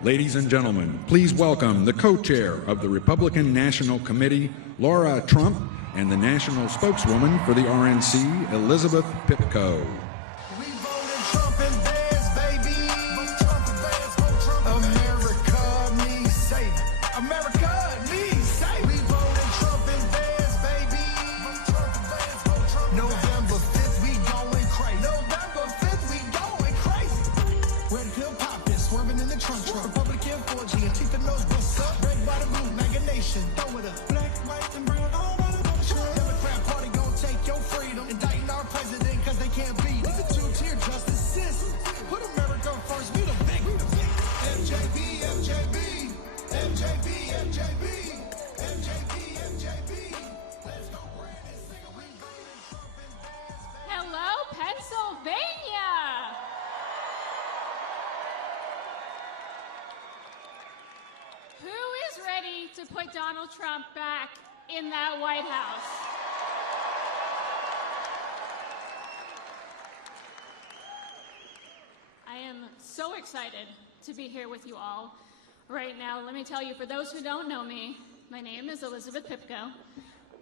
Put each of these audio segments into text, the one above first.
Ladies and gentlemen, please welcome the co-chair of the Republican National Committee, Lara Trump, and the national spokeswoman for the RNC, Elizabeth Pipko. We voted Trump and Vance, baby. Trump and Vance, vote Trump and America needs saving. America needs saving. We voted Trump and Vance, baby. Trump and Vance, vote Trump. November 5th, we going crazy. November 5th, we going crazy. Red pill popping, swerving in the trunk. Republican 4G, and teeth and nose, what's up? Red bottom blue, MAGA nation, throw it up. Black, white, and brown, all about it. Democrat party gon' take your freedom. Indicting our president cause they can't beat it. It's a two-tier justice system. Put America first, we the big. MJB, MJB, MJB, MJB, MJB, MJB. Let's go, Brandon, sing it. We voted Trump and Vance. Hello, Pennsylvania! Who is ready to put Donald Trump back in that White House? I am so excited to be here with you all right now. Let me tell you, for those who don't know me, my name is Elizabeth Pipko,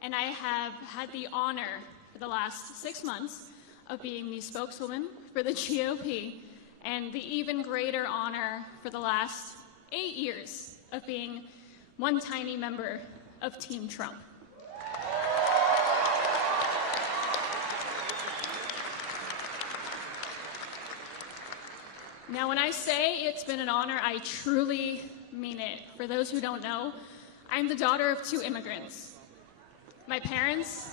and I have had the honor for the last 6 months of being the spokeswoman for the GOP, and the even greater honor for the last 8 years of being one tiny member of Team Trump. Now, when I say it's been an honor, I truly mean it. For those who don't know, I'm the daughter of 2 immigrants. My parents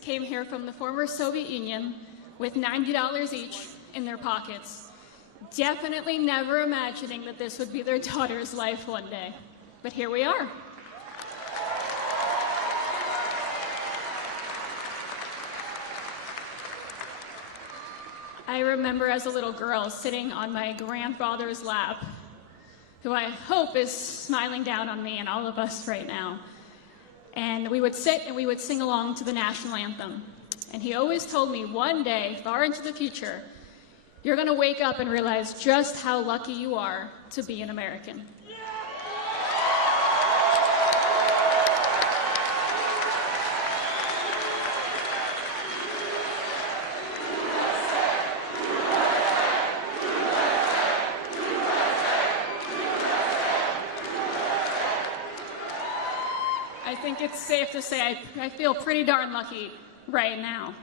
came here from the former Soviet Union with $90 each in their pockets, definitely never imagining that this would be their daughter's life one day. But here we are. I remember as a little girl sitting on my grandfather's lap, who I hope is smiling down on me and all of us right now. And we would sit and we would sing along to the national anthem. And he always told me, one day, far into the future, you're going to wake up and realize just how lucky you are to be an American. I think it's safe to say I feel pretty darn lucky right now.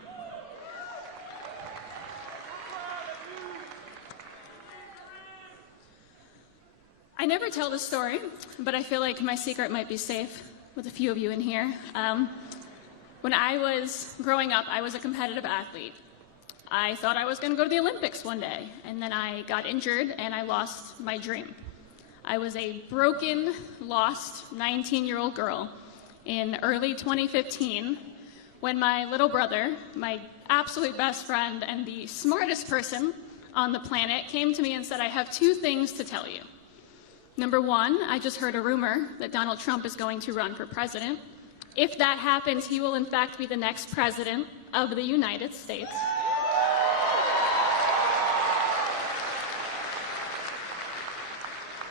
I never tell this story, but I feel like my secret might be safe with a few of you in here. When I was growing up, I was a competitive athlete. I thought I was going to go to the Olympics one day, and then I got injured and I lost my dream. I was a broken, lost 19-year-old girl in early 2015 when my little brother, my absolute best friend and the smartest person on the planet, came to me and said, I have 2 things to tell you. Number 1, I just heard a rumor that Donald Trump is going to run for president. If that happens, he will in fact be the next president of the United States.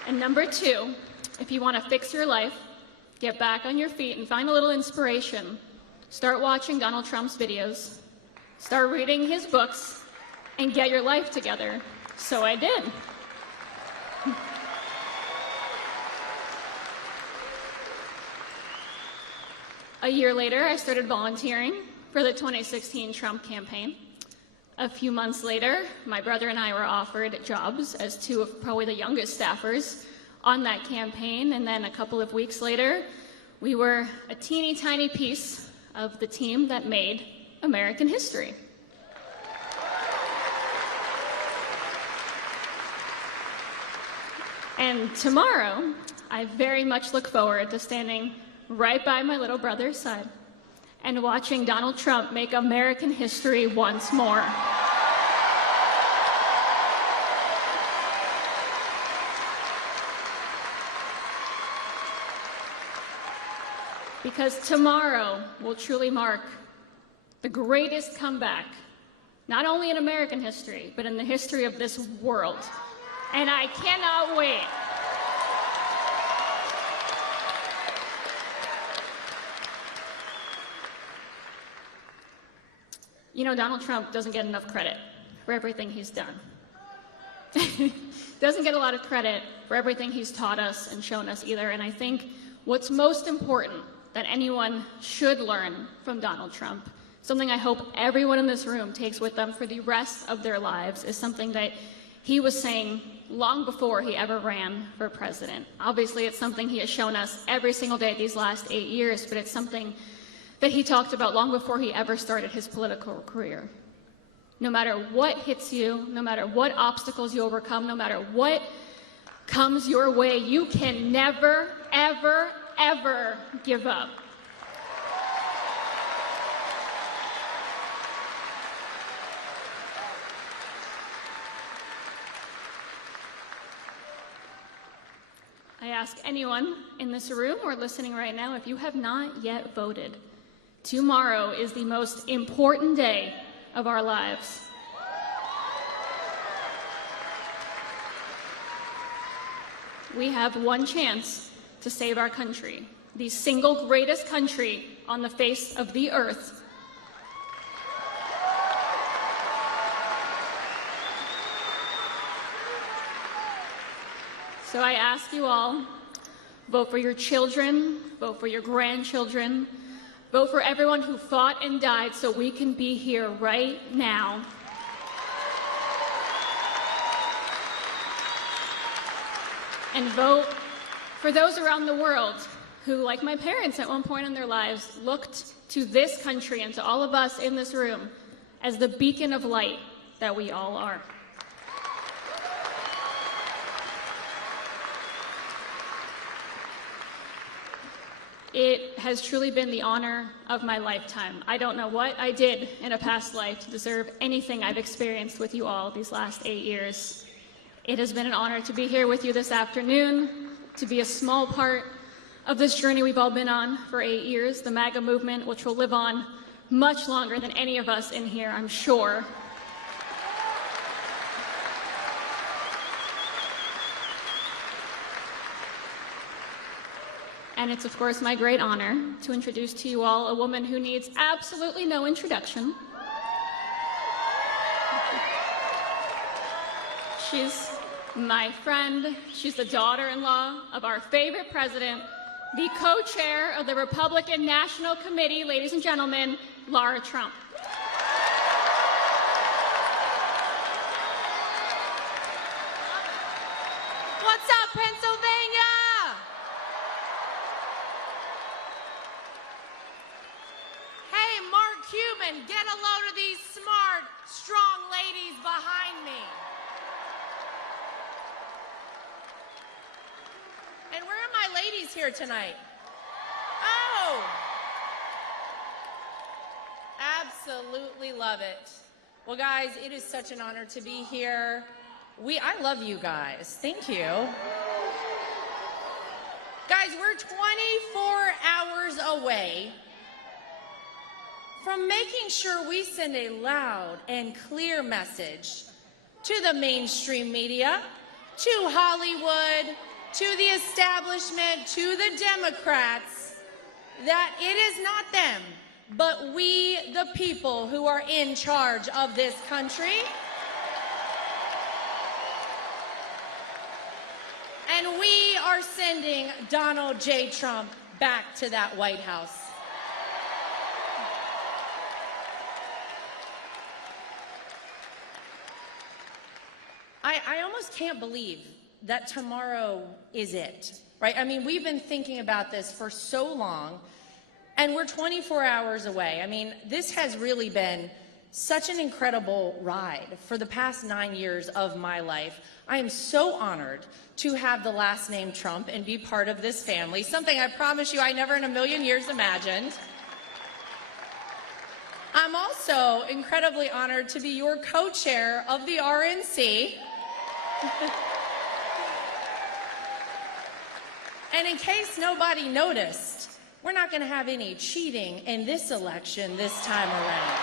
And number 2, if you want to fix your life, get back on your feet and find a little inspiration, start watching Donald Trump's videos, start reading his books, and get your life together. So I did. A year later, I started volunteering for the 2016 Trump campaign. A few months later, my brother and I were offered jobs as 2 of probably the youngest staffers on that campaign, and then a couple of weeks later, we were a teeny tiny piece of the team that made American history. And tomorrow, I very much look forward to standing right by my little brother's side and watching Donald Trump make American history once more. Because tomorrow will truly mark the greatest comeback, not only in American history, but in the history of this world. And I cannot wait. You know, Donald Trump doesn't get enough credit for everything he's done. Doesn't get a lot of credit for everything he's taught us and shown us either. And I think what's most important that anyone should learn from Donald Trump, something I hope everyone in this room takes with them for the rest of their lives, is something that he was saying long before he ever ran for president. Obviously, it's something he has shown us every single day these last 8 years, but it's something that he talked about long before he ever started his political career. No matter what hits you, no matter what obstacles you overcome, no matter what comes your way, you can never, ever, ever give up. I ask anyone in this room or listening right now, if you have not yet voted, tomorrow is the most important day of our lives. We have one chance to save our country, the single greatest country on the face of the earth. So I ask you all, vote for your children, vote for your grandchildren, vote for everyone who fought and died so we can be here right now. And vote for those around the world who, like my parents at one point in their lives, looked to this country and to all of us in this room as the beacon of light that we all are. It has truly been the honor of my lifetime. I don't know what I did in a past life to deserve anything I've experienced with you all these last 8 years. It has been an honor to be here with you this afternoon, to be a small part of this journey we've all been on for 8 years, the MAGA movement, which will live on much longer than any of us in here, I'm sure. And it's, of course, my great honor to introduce to you all a woman who needs absolutely no introduction. She's my friend. She's the daughter-in-law of our favorite president, the co-chair of the Republican National Committee, ladies and gentlemen, Lara Trump. What's up, Pennsylvania? Hey, Mark Cuban, get a load of these smart, strong ladies behind me. And where are my ladies here tonight? Oh! Absolutely love it. Well, guys, it is such an honor to be here. I love you guys. Thank you. Guys, we're 24 hours away from making sure we send a loud and clear message to the mainstream media, to Hollywood, to the establishment, to the Democrats, that it is not them, but we, the people, who are in charge of this country. And we are sending Donald J. Trump back to that White House. I almost can't believe that tomorrow is it, right? I mean, we've been thinking about this for so long, and we're 24 hours away. I mean, this has really been such an incredible ride for the past 9 years of my life. I am so honored to have the last name Trump and be part of this family, something I promise you I never in a million years imagined. I'm also incredibly honored to be your co-chair of the RNC. And in case nobody noticed, we're not going to have any cheating in this election this time around.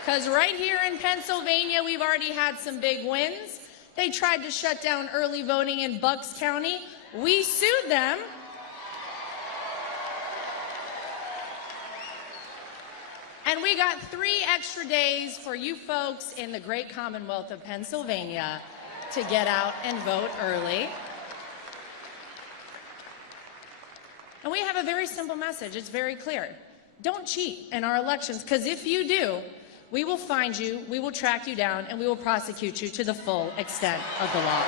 Because right here in Pennsylvania, we've already had some big wins. They tried to shut down early voting in Bucks County. We sued them. And we got 3 extra days for you folks in the great Commonwealth of Pennsylvania to get out and vote early. And we have a very simple message. It's very clear. Don't cheat in our elections, because if you do, we will find you, we will track you down, and we will prosecute you to the full extent of the law.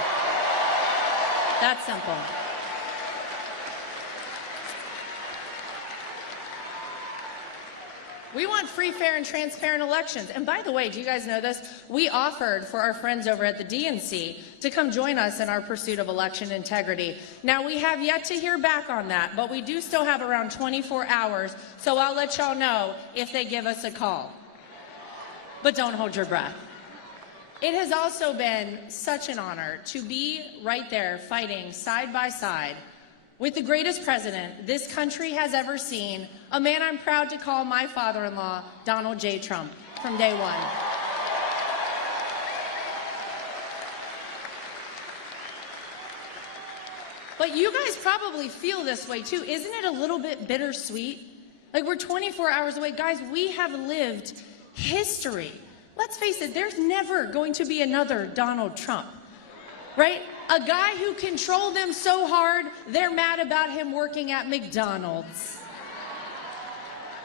That's simple. We want free, fair, and transparent elections. And by the way, do you guys know this? We offered for our friends over at the DNC to come join us in our pursuit of election integrity. Now, we have yet to hear back on that, but we do still have around 24 hours, so I'll let y'all know if they give us a call. But don't hold your breath. It has also been such an honor to be right there fighting side by side with the greatest president this country has ever seen, a man I'm proud to call my father-in-law, Donald J. Trump, from day one. But you guys probably feel this way too. Isn't it a little bit bittersweet? Like, we're 24 hours away. Guys, we have lived history. Let's face it, there's never going to be another Donald Trump, right? A guy who controlled them so hard, they're mad about him working at McDonald's.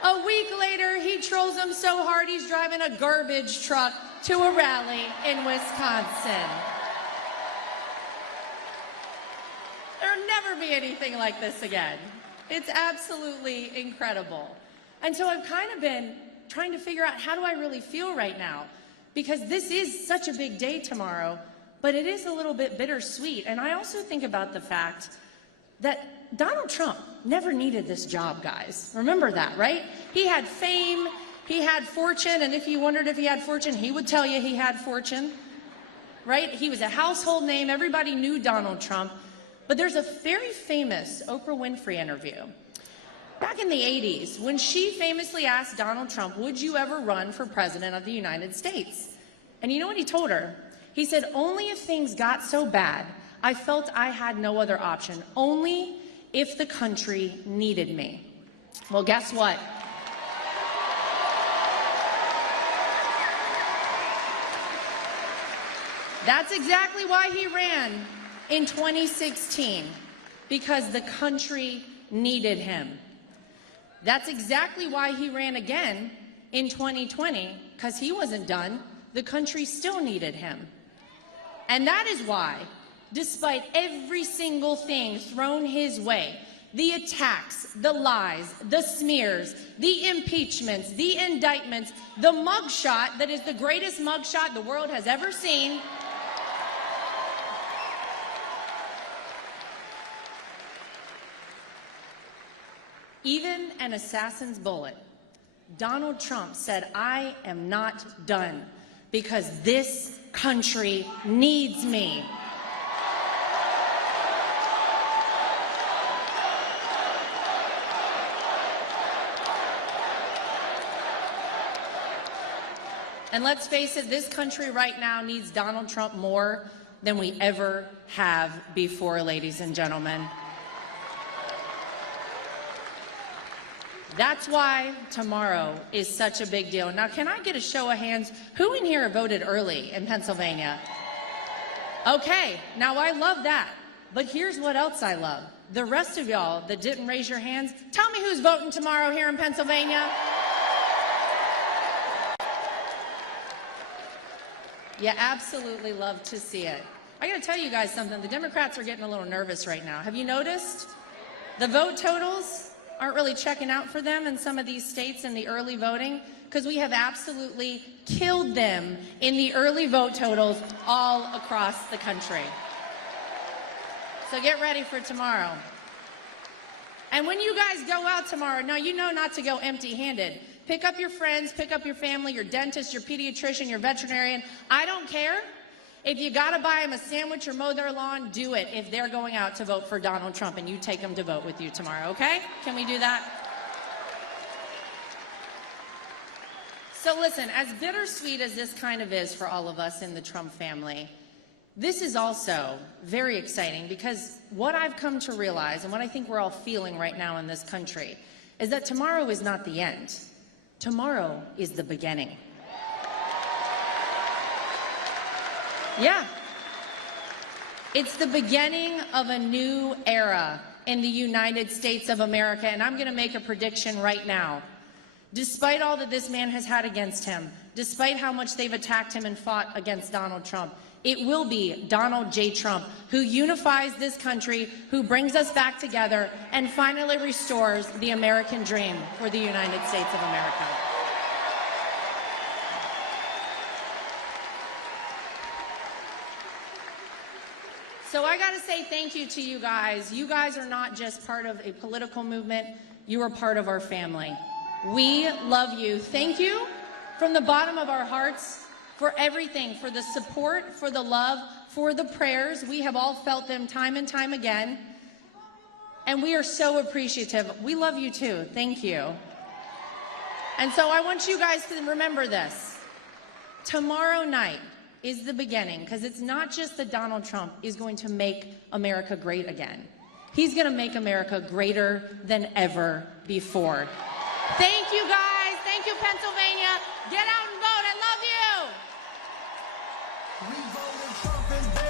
A week later, he trolls them so hard, he's driving a garbage truck to a rally in Wisconsin. There'll never be anything like this again. It's absolutely incredible. And so I've kind of been trying to figure out, how do I really feel right now? Because this is such a big day tomorrow, but it is a little bit bittersweet. And I also think about the fact that Donald Trump never needed this job, guys. Remember that, right? He had fame, he had fortune, and if you wondered if he had fortune, he would tell you he had fortune, right? He was a household name. Everybody knew Donald Trump. But there's a very famous Oprah Winfrey interview back in the 80s, when she famously asked Donald Trump, would you ever run for president of the United States? And you know what he told her? He said, only if things got so bad, I felt I had no other option. Only if the country needed me. Well, guess what? That's exactly why he ran in 2016, because the country needed him. That's exactly why he ran again in 2020, because he wasn't done. The country still needed him. And that is why, despite every single thing thrown his way, the attacks, the lies, the smears, the impeachments, the indictments, the mugshot that is the greatest mugshot the world has ever seen, even an assassin's bullet, Donald Trump said, I am not done because this country needs me. And let's face it, this country right now needs Donald Trump more than we ever have before, ladies and gentlemen. That's why tomorrow is such a big deal. Now, can I get a show of hands? Who in here voted early in Pennsylvania? Okay, now I love that. But here's what else I love. The rest of y'all that didn't raise your hands, tell me who's voting tomorrow here in Pennsylvania. You absolutely love to see it. I gotta tell you guys something. The Democrats are getting a little nervous right now. Have you noticed? The vote totals aren't really checking out for them in some of these states in the early voting, because we have absolutely killed them in the early vote totals all across the country. So get ready for tomorrow. And when you guys go out tomorrow, now you know not to go empty-handed. Pick up your friends, pick up your family, your dentist, your pediatrician, your veterinarian. I don't care. If you got to buy them a sandwich or mow their lawn, do it if they're going out to vote for Donald Trump and you take them to vote with you tomorrow, okay? Can we do that? So listen, as bittersweet as this kind of is for all of us in the Trump family, this is also very exciting because what I've come to realize and what I think we're all feeling right now in this country is that tomorrow is not the end. Tomorrow is the beginning. Yeah. It's the beginning of a new era in the United States of America, and I'm going to make a prediction right now. Despite all that this man has had against him, despite how much they've attacked him and fought against Donald Trump, it will be Donald J. Trump who unifies this country, who brings us back together, and finally restores the American dream for the United States of America. So I got to say thank you to you guys. You guys are not just part of a political movement. You are part of our family. We love you. Thank you from the bottom of our hearts for everything, for the support, for the love, for the prayers. We have all felt them time and time again. And we are so appreciative. We love you too. Thank you. And so I want you guys to remember this. Tomorrow night is the beginning, because it's not just that Donald Trump is going to make America great again. He's going to make America greater than ever before. Thank you, guys. Thank you, Pennsylvania. Get out and vote. I love you. We voted Trump and